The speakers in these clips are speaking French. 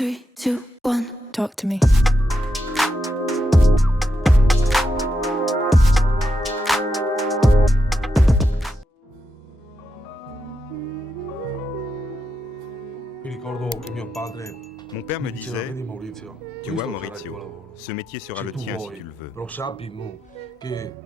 3, 2, 1. Talk to me. Mi ricordo che mio padre Mon père me mi diceva, disait, vedi Maurizio, tu questo vois sarà il tuo Maurizio, lavoro. ce métier sera Se le tu tien si vuoi, tu le veux. però sappi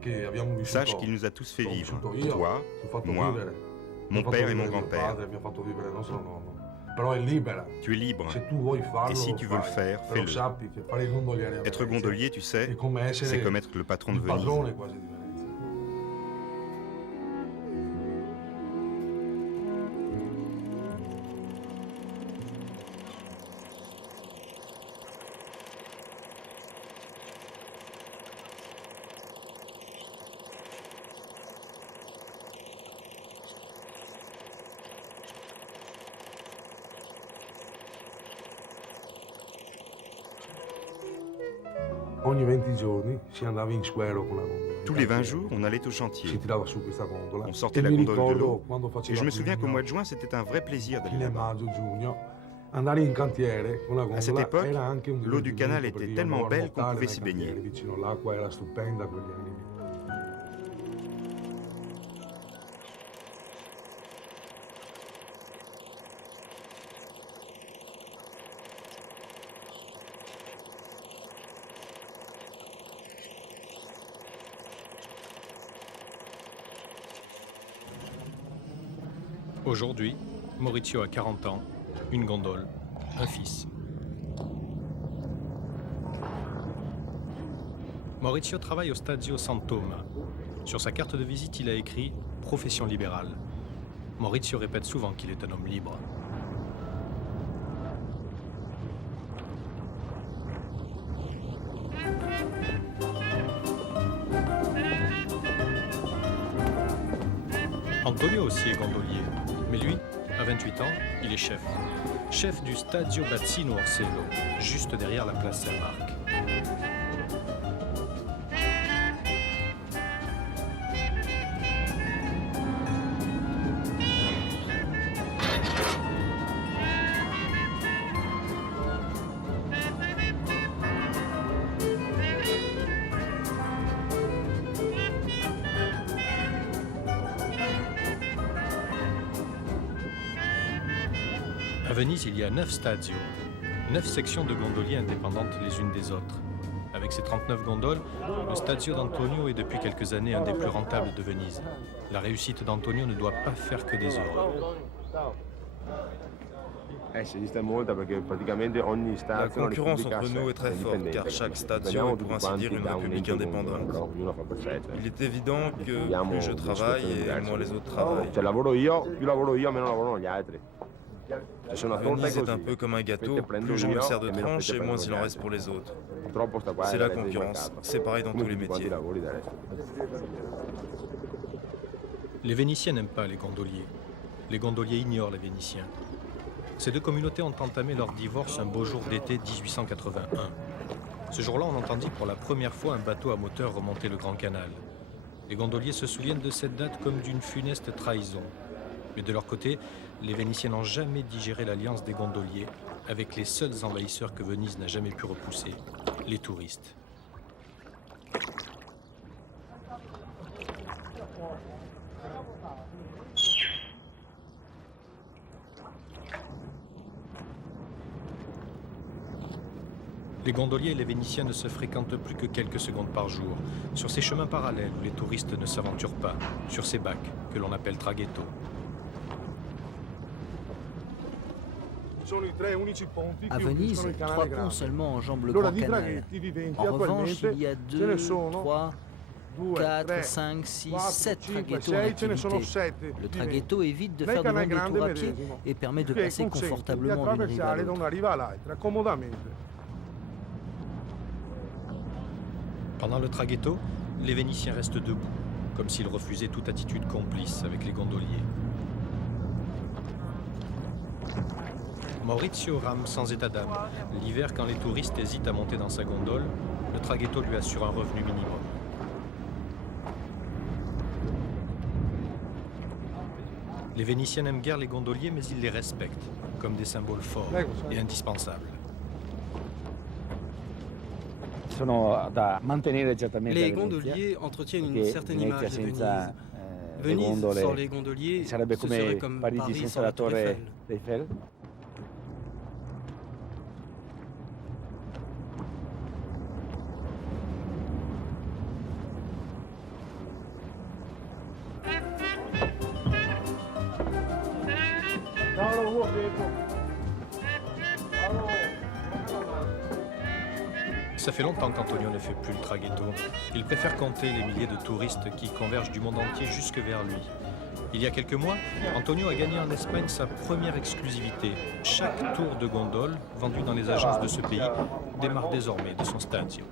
che abbiamo vissuto, Sache qu'il nous a tous fait l'ho vivre, vissuto io, toi, ti ho fatto moi, vivere, ti mon ho fatto père et mon vivere mio grand-père. padre, mi ha fatto vivere il nostro nonno. Però è libera. Tu es libre. Se tu vuoi farlo, Et si lo tu veux le fai. faire, Però fais-le. sappi che fare il gondoliere a Être Venezia gondolier, tu sais, è come essere c'est comme être le patron de il Venise. padrone quasi di Venezia. Ogni 20 giorni si andava in square con la gondola. Tous les 20 jours, on allait au Si chantier. tirava su questa gondola. On sortait E la mi gondole de ricordo l'eau. quando Et faceva je me souviens qu'au giugno, mois de juin, c'était un vrai plaisir d'aller fine là-bas. maggio, giugno, andare in cantiere con la gondola À cette époque, era anche un l'eau du divertimento, canal perché était io tellement andavo a belle qu'on nuotare pouvait nei s'y cantieri, baigner. vicino l'acqua era stupenda quegli anni lì. Aujourd'hui, Maurizio a 40 ans, une gondole, un fils. Maurizio travaille au Stadio Sant'Oma. Sur sa carte de visite, il a écrit « Profession libérale ». Maurizio répète souvent qu'il est un homme libre. Antonio aussi est gondolier, mais lui, à 28 ans, il est chef. Chef du Stadio Bazzino Orsello, juste derrière la place Saint-Marc. À Venise, il y a 9 stadios, 9 sections de gondoliers indépendantes les unes des autres. Avec ses 39 gondoles, le Stadio d'Antonio est depuis quelques années un des plus rentables de Venise. La réussite d'Antonio ne doit pas faire que des heureux. La concurrence entre nous est très forte car chaque stadio est pour ainsi dire une république indépendante. Il est évident que plus je travaille et moins les autres travaillent. Venise est un peu comme un gâteau, plus je me sers de tranches et moins il en reste pour les autres. C'est la concurrence, c'est pareil dans tous les métiers. Les Vénitiens n'aiment pas les gondoliers. Les gondoliers ignorent les Vénitiens. Ces deux communautés ont entamé leur divorce un beau jour d'été 1881. Ce jour-là, on entendit pour la première fois un bateau à moteur remonter le Grand Canal. Les gondoliers se souviennent de cette date comme d'une funeste trahison. Mais de leur côté, les Vénitiens n'ont jamais digéré l'alliance des gondoliers avec les seuls envahisseurs que Venise n'a jamais pu repousser, les touristes. Les gondoliers et les Vénitiens ne se fréquentent plus que quelques secondes par jour, sur ces chemins parallèles où les touristes ne s'aventurent pas, sur ces bacs que l'on appelle traghetto. À Venise, 3 ponts seulement enjambent le Grand Canal. En revanche, il y a 2, 3, 4, 5, 6, 7 traghettos en activité. Le traghetto évite de faire de longs détours à pied et permet de passer confortablement d'une rive à l'autre. Pendant le traghetto, les Vénitiens restent debout, comme s'ils refusaient toute attitude complice avec les gondoliers. Maurizio rame sans état d'âme. L'hiver, quand les touristes hésitent à monter dans sa gondole, le traghetto lui assure un revenu minimum. Les Vénitiens n'aiment guère les gondoliers, mais ils les respectent, comme des symboles forts et indispensables. Les gondoliers entretiennent une certaine image de Venise. Venise, sans les gondoliers, ce serait comme Paris sans la Tour Eiffel. Ça fait longtemps qu'Antonio ne fait plus le traghetto. Il préfère compter les milliers de touristes qui convergent du monde entier jusque vers lui. Il y a quelques mois, Antonio a gagné en Espagne sa première exclusivité. Chaque tour de gondole vendu dans les agences de ce pays démarre désormais de son stadio.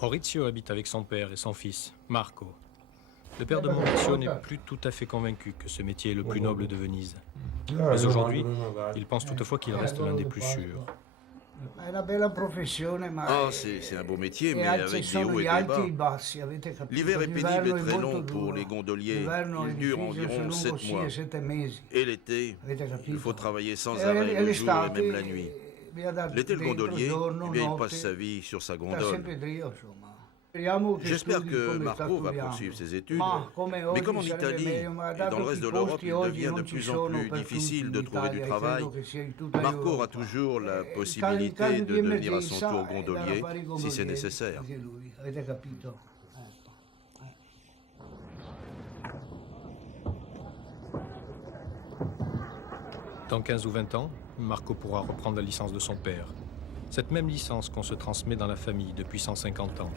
Maurizio habite avec son père et son fils, Marco. Le père de Maurizio n'est plus tout à fait convaincu que ce métier est le plus noble de Venise. Mais aujourd'hui, il pense toutefois qu'il reste l'un des plus sûrs. Oh, c'est un beau métier, mais avec des hauts et des bas. L'hiver est pénible et très long pour les gondoliers. Il dure environ 7 mois. Et l'été, il faut travailler sans arrêt le jour et même la nuit. L'été, le gondolier, eh bien, il passe sa vie sur sa gondole. J'espère que Marco va poursuivre ses études, mais comme en Italie et dans le reste de l'Europe, il devient de plus en plus difficile de trouver du travail, Marco aura toujours la possibilité de devenir à son tour gondolier si c'est nécessaire. Dans 15 ou 20 ans, Marco pourra reprendre la licence de son père. Cette même licence qu'on se transmet dans la famille depuis 150 ans.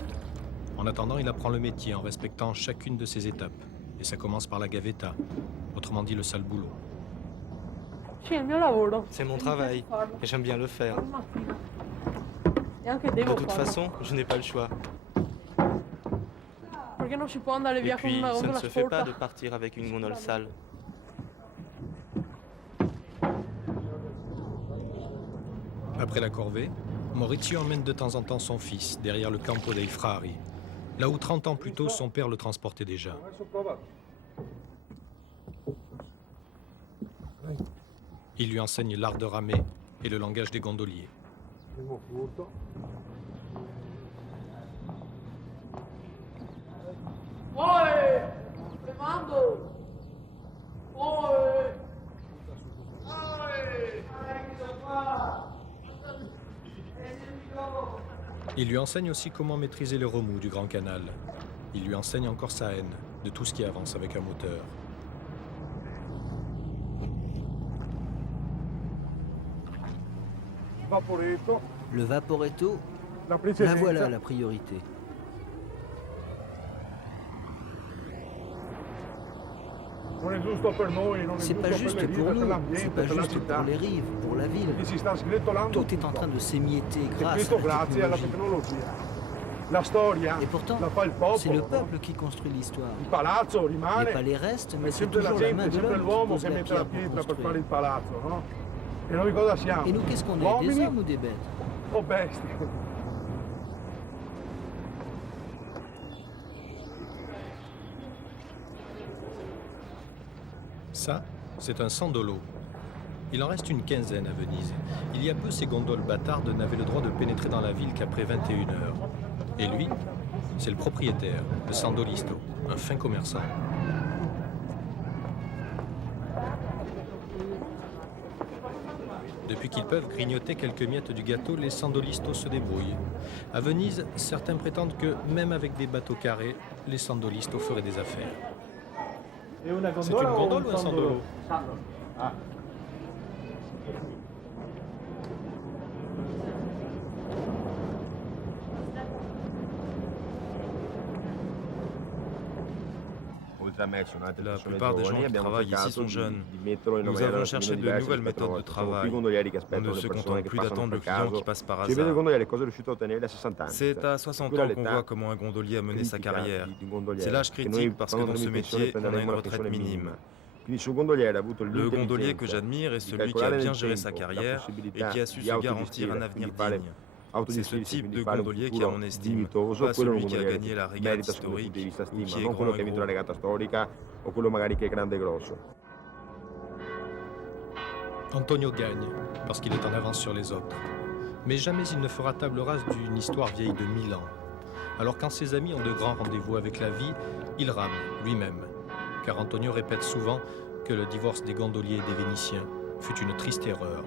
En attendant, il apprend le métier en respectant chacune de ses étapes. Et ça commence par la gavetta, autrement dit le sale boulot. C'est mon travail et j'aime bien le faire. De toute façon, je n'ai pas le choix. Et puis, ça ne se fait pas de partir avec une gondole sale. Après la corvée, Maurizio emmène de temps en temps son fils derrière le Campo dei Frari, là où 30 ans plus tôt son père le transportait déjà. Il lui enseigne l'art de ramer et le langage des gondoliers. Il lui enseigne aussi comment maîtriser les remous du Grand Canal. Il lui enseigne encore sa haine de tout ce qui avance avec un moteur. Le Vaporetto, la voilà la priorité. C'est pas juste pour nous, c'est pas juste pour les rives, pour la ville. Tout est en train de s'émietter grâce à la technologie. Et pourtant, c'est le peuple qui construit l'histoire. Les palais restent, mais c'est toujours la main de l'homme qui pose la pierre pour construire. Et nous, qu'est-ce qu'on est, des hommes ou des bêtes? Ça, c'est un sandolo. Il en reste une quinzaine à Venise. Il y a peu, ces gondoles bâtardes n'avaient le droit de pénétrer dans la ville qu'après 21 heures. Et lui, c'est le propriétaire, le Sandolisto, un fin commerçant. Depuis qu'ils peuvent grignoter quelques miettes du gâteau, les Sandolistos se débrouillent. À Venise, certains prétendent que, même avec des bateaux carrés, les Sandolistos feraient des affaires. C'est une gondole ou un sandolo? La plupart des gens qui travaillent ici sont jeunes. Nous avons cherché de nouvelles méthodes de travail. On ne se contente plus d'attendre le client qui passe par hasard. C'est à 60 ans qu'on voit comment un gondolier a mené sa carrière. C'est l'âge critique parce que dans ce métier, on a une retraite minime. Le gondolier que j'admire est celui qui a bien géré sa carrière et qui a su se garantir un avenir digne. C'est ce type de gondolier qui a mon estime, pas celui qui a gagné la régate historique ou qui est grand et gros. Antonio gagne, parce qu'il est en avance sur les autres. Mais jamais il ne fera table rase d'une histoire vieille de 1000 ans. Alors quand ses amis ont de grands rendez-vous avec la vie, il rame lui-même. Car Antonio répète souvent que le divorce des gondoliers et des Vénitiens fut une triste erreur.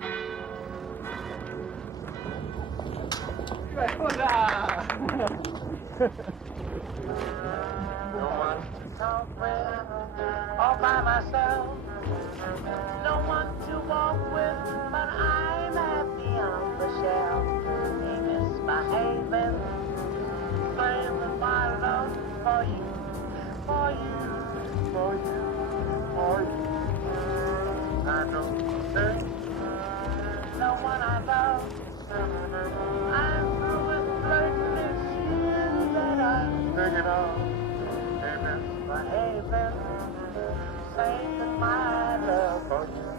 All by myself, no one to walk with, but I'm happy on the shelf. He misbehaving, claiming my love for you, for you, for you, for you. I know there's no one I love. I'm through with flirting, it's you that I'm thinking of. He misbehaving, saving my love for you.